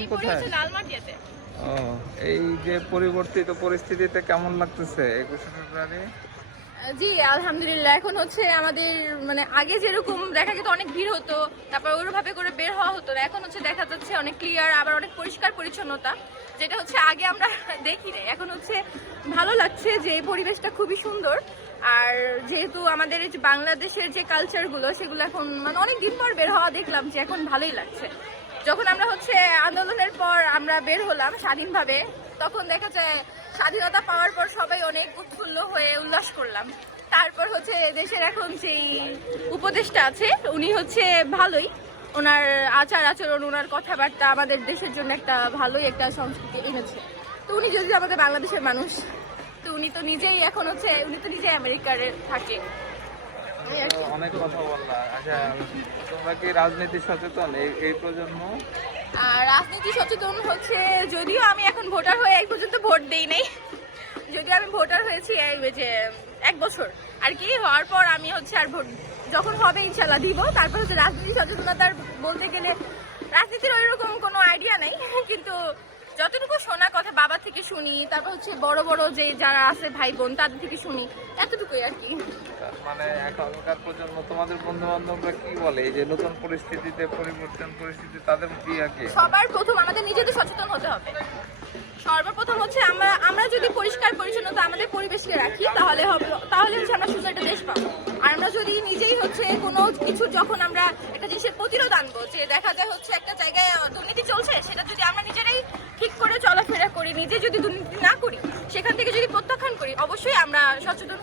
থাকেন কোথায়? লালমাটিয়াতে। ও, এই যে পরিবর্তিত পরিস্থিতিতে কেমন লাগতেছে 21শে ফেব্রুয়ারি? জি আলহামদুলিল্লাহ, এখন হচ্ছে আমাদের মানে আগে যেরকম দেখা যেত অনেক ভিড় হতো, তারপর ওইভাবে করে বের হওয়া হতো না, এখন হচ্ছে দেখা যাচ্ছে অনেক ক্লিয়ার, আবার অনেক পরিষ্কার পরিচ্ছন্নতা, যেটা হচ্ছে আগে আমরা দেখি নাই। এখন হচ্ছে ভালো লাগছে যে এই পরিবেশটা খুবই সুন্দর। আর যেহেতু আমাদের এই যে বাংলাদেশের যে কালচারগুলো সেগুলো এখন মানে অনেক দিন পর বের হওয়া দেখলাম যে এখন ভালোই লাগছে। যখন আমরা হচ্ছে আন্দোলনের পর আমরা বের হলাম স্বাধীনভাবে, তখন দেখা যায় স্বাধীনতা পাওয়ার পর সবাই অনেক উৎফুল্ল হয়ে উল্লাস করলাম। তারপর হচ্ছে দেশের এখন যেই উপদেষ্টা আছে উনি হচ্ছে ভালোই, ওনার আচার আচরণ, ওনার কথাবার্তা আমাদের দেশের জন্য একটা ভালোই একটা সংস্কৃতি এনেছে। তো উনি যদি আমাদের বাংলাদেশের মানুষ, তো উনি তো নিজেই এখন হচ্ছে উনি তো নিজেই আমেরিকার থাকে। অনেক কথা বললা। আচ্ছা, তোমরা কি রাজনীতি সচেতন এই প্রজন্ম? আর রাজনীতি সচেতন হচ্ছে, যদিও আমি এখন ভোটার হয়ে এই পর্যন্ত ভোট দেই নাই, যদিও আমি ভোটার হয়েছি এই যে 1 বছর আর কি হওয়ার পর, আমি হচ্ছে আর ভোট যখন হবে ইনশাল্লাহ দিব। তারপর হচ্ছে রাজনীতি সচেতনতার বলতে গেলে রাজনীতির ওইরকম কোনো আইডিয়া নাই, কিন্তু যতটুকু শোনা কথা বাবা থেকে শুনি, তারপর হচ্ছে বড় বড় যে যারা আছে ভাই বোন তাদের থেকে শুনি, এতটুকুই আর কি। মানে এখনকার প্রজন্ম তোমাদের বন্ধু বান্ধবরা কি বলে এই যে নতুন পরিস্থিতিতে, পরিবর্তন পরিস্থিতি, তাদের কি আর কি? সবার প্রথম আমাদের নিজেদের সচেতন হতে হবে। সর্বপ্রথম হচ্ছে আমরা যদি পরিষ্কার পরিচ্ছন্নতা আমাদের পরিবেশকে রাখি তাহলে হচ্ছে আমরা সুন্দর একটা দেশ পাবো। আর আমরা যদি নিজেই হচ্ছে কোনো কিছু, যখন আমরা একটা জিনিসের প্রতিরোধ আনবো, যে দেখা যায় হচ্ছে একটা জায়গায় দুর্নীতি চলছে, সেটা যদি আমরা নিজেরাই ঠিক করে চলাফেরা করি, নিজে যদি দুর্নীতি না করি, সেখান থেকে যদি প্রত্যাখ্যান করি, অবশ্যই আমরা সচেতন